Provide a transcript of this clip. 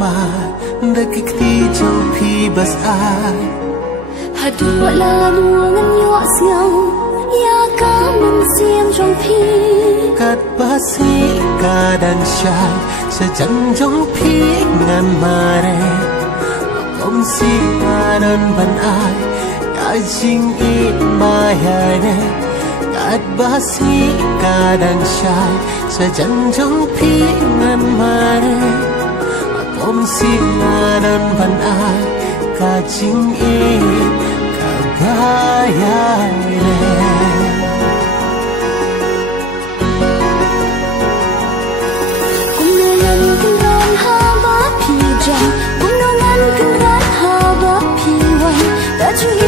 mà Đợi khi châu phi bas ai Hạt đua là đua ngân nhọ xiao Ya cá mình xiêm trong phi Cát bát sĩ ca đàn trai Sẽ chẳng trong phi ngàn mà rè Ông sĩ ca đơn bằng ai Cả chính ít mà hài nè Cát bát sĩ ca đàn trai Sẽ chẳng trong phi ngàn mà rè Ông sĩ ca đơn bằng ai Cả chính ít cả gaya nè Cũng nô ngăn kinh rát hà bát phi quanh đã chú ý